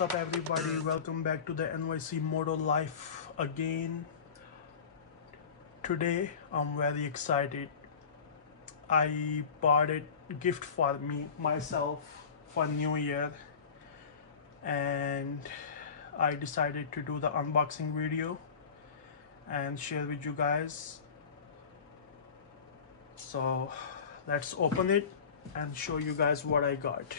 What's up everybody, welcome back to the NYC Moto Life again. Today I'm very excited. I bought a gift for myself for New Year, and I decided to do the unboxing video and share with you guys. So let's open it and show you guys what I got.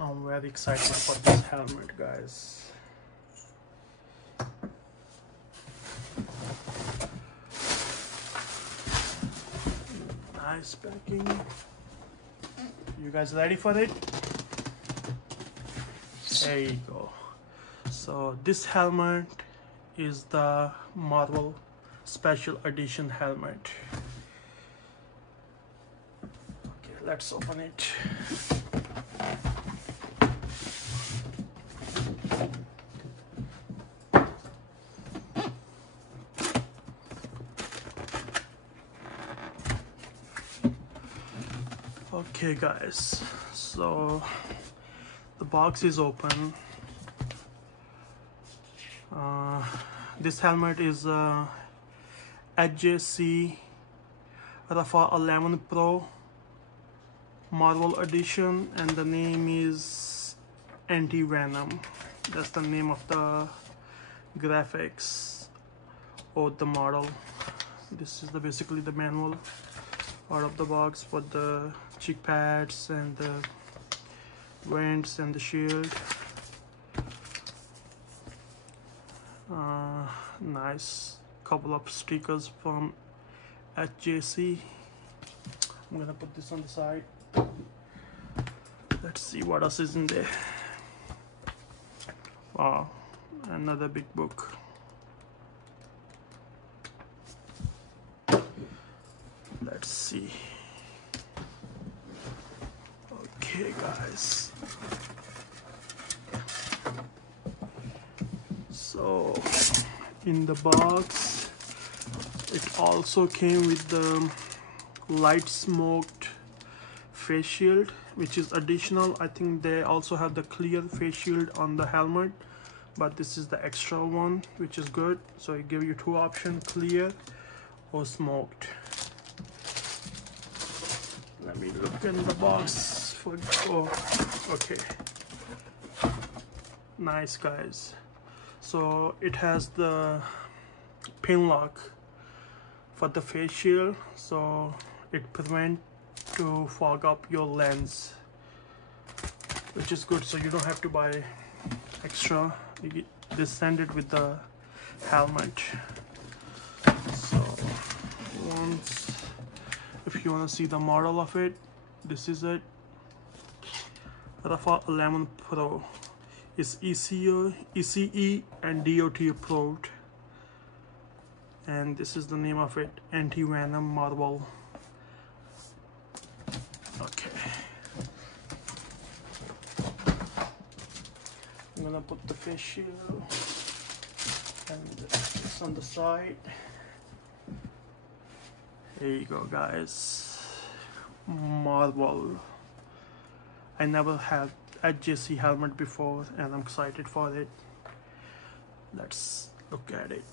I'm very excited for this helmet, guys. Nice packing. You guys ready for it? There you go. So this helmet is the Marvel Special Edition helmet. Okay, let's open it. Okay guys, so the box is open. This helmet is HJC RPHA 11 Pro Marvel Edition, and the name is Anti-Venom. That's the name of the graphics or the model. This is basically the manual out of the box for the cheek pads and the vents and the shield. Nice couple of stickers from HJC. I'm gonna put this on the side. Let's see what else is in there. Wow, another big book. Let's see. Okay guys, so in the box it also came with the light smoked face shield, which is additional. I think they also have the clear face shield on the helmet, but this is the extra one, which is good. So it gives you two options, clear or smoked. Let me look in the box for, oh, okay. Nice guys. So it has the pin lock for the face shield, so it prevents to fog up your lens, which is good. So you don't have to buy extra. They send it with the helmet. So once, if you want to see the model of it, this is it. RPHA 11 Pro is ECE and DOT approved, and this is the name of it, Anti-Venom Marvel. Okay, I'm gonna put the face shield and this on the side. There you go guys, Marvel. I never had a HJC helmet before and I'm excited for it. Let's look at it.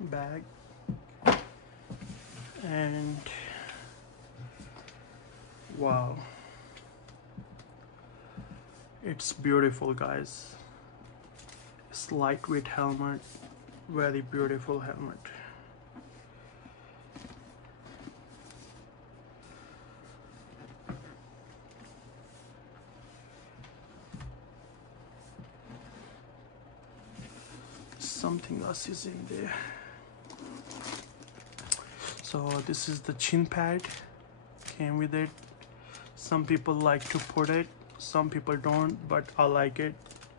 Bag, and wow, it's beautiful guys. It's lightweight helmet, very beautiful helmet. Something else is in there. So this is the chin pad, came with it. Some people like to put it Some people don't, but I like it.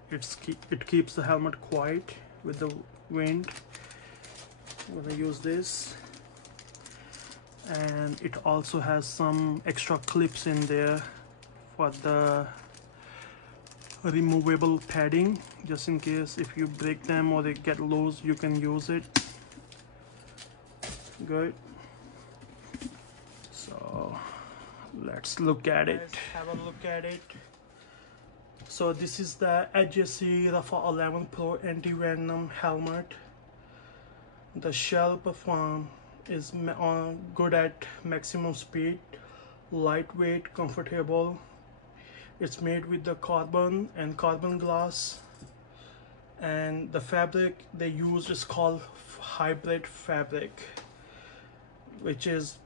It keeps the helmet quiet with the wind. I'm gonna use this, and it also has some extra clips in there for the removable padding, just in case if you break them or they get loose, you can use it. Good. So let's look at it. Let's have a look at it. So this is the HJC RPHA 11 Pro anti-venom helmet. The shell perform is good at maximum speed, lightweight, comfortable. It's made with the carbon and carbon glass, and the fabric they use is called hybrid fabric, which is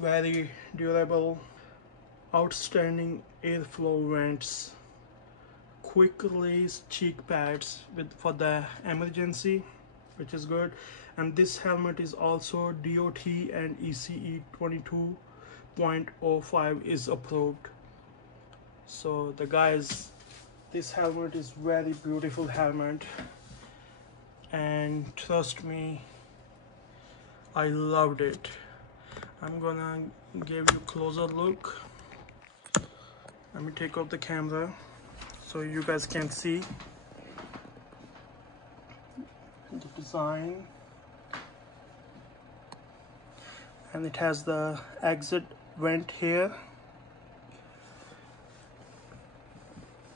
very durable. Outstanding airflow vents, quick release cheek pads for the emergency, which is good. And this helmet is also DOT and ECE 22.05 is approved. So the guys, this helmet is very beautiful helmet, and trust me, I loved it. I'm gonna give you a closer look. Let me take off the camera so you guys can see the design. And it has the exit vent here.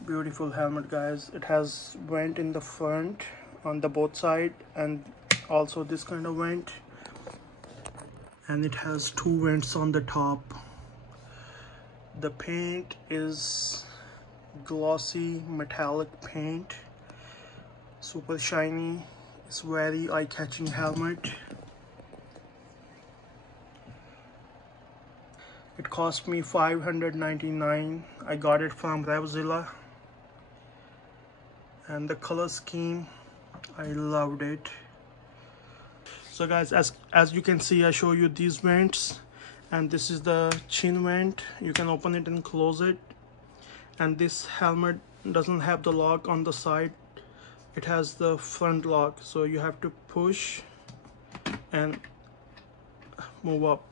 Beautiful helmet, guys. It has vent in the front on the both side, and also this kind of vent, and it has two vents on the top. The paint is glossy metallic paint, super shiny. It's very eye-catching helmet. It cost me $599. I got it from Revzilla, and the color scheme, I loved it. So guys, as you can see, I show you these vents, and this is the chin vent. You can open it and close it. And this helmet doesn't have the lock on the side, it has the front lock, so you have to push and move up,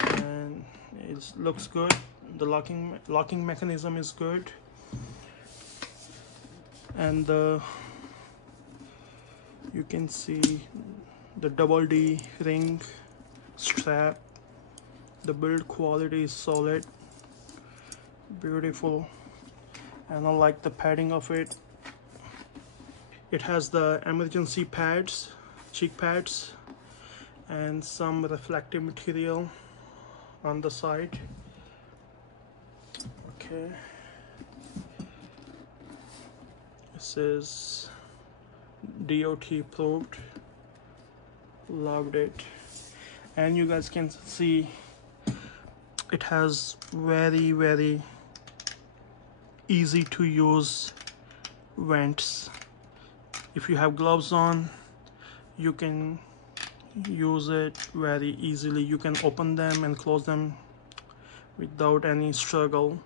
and it looks good. The locking mechanism is good, and you can see the double D ring strap. The build quality is solid, beautiful, and I like the padding of it. It has the emergency pads, cheek pads, and some reflective material on the side. Okay, this is DOT approved. Loved it. And you guys can see it has very easy to use vents. If you have gloves on, you can use it very easily. You can open them and close them without any struggle.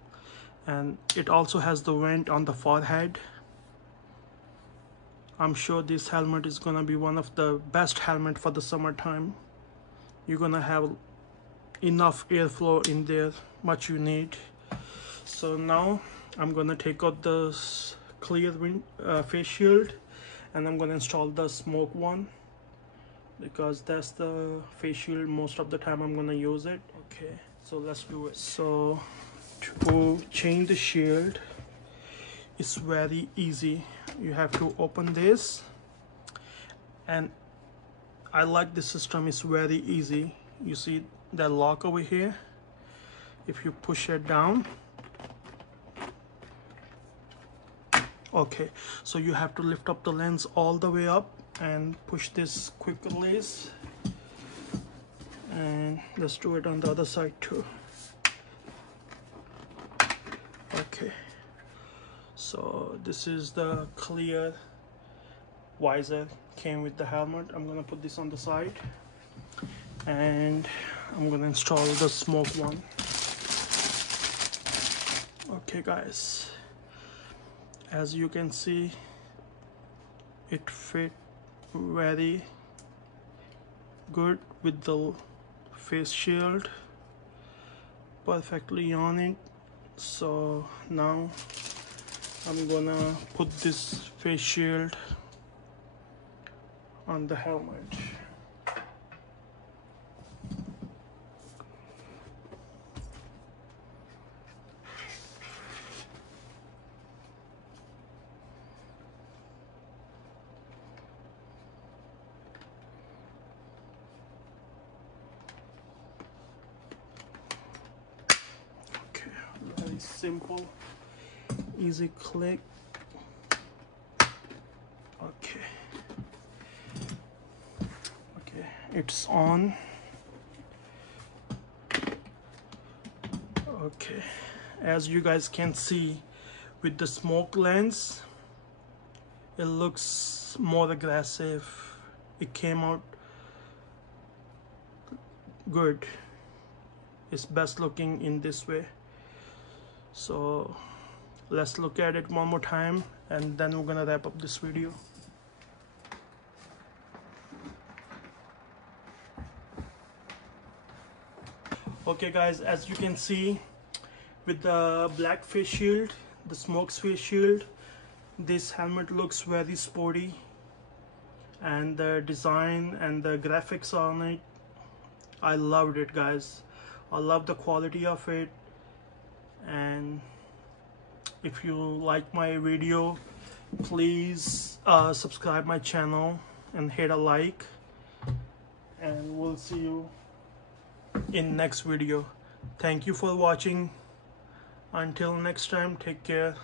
And it also has the vent on the forehead. I'm sure this helmet is gonna be one of the best helmet for the summertime. You're gonna have enough airflow in there, much you need. So now I'm gonna take out the clear face shield, and I'm gonna install the smoke one, because that's the face shield most of the time I'm gonna use it. Okay, so let's do it. So to change the shield, it's very easy. You have to open this, and I like the system. It's very easy. You see that lock over here? If you push it down, okay, so you have to lift up the lens all the way up and push this quick release. And let's do it on the other side too. Okay, so this is the clear visor, came with the helmet. I'm gonna put this on the side, and I'm gonna install the smoke one. Okay guys, as you can see, it fit very good with the face shield perfectly on it. So now I'm gonna put this face shield on the helmet. Okay, very simple, easy click. Okay, it's on. Okay, as you guys can see, with the smoke lens, it looks more aggressive. It came out good. It's best looking in this way. So let's look at it one more time, and then we're gonna wrap up this video. Okay guys, as you can see, with the black face shield, the smoke face shield, this helmet looks very sporty, and the design and the graphics on it, I loved it guys. I love the quality of it. And if you like my video, please subscribe my channel and hit a like, and we'll see you in next video. Thank you for watching. Until next time, take care.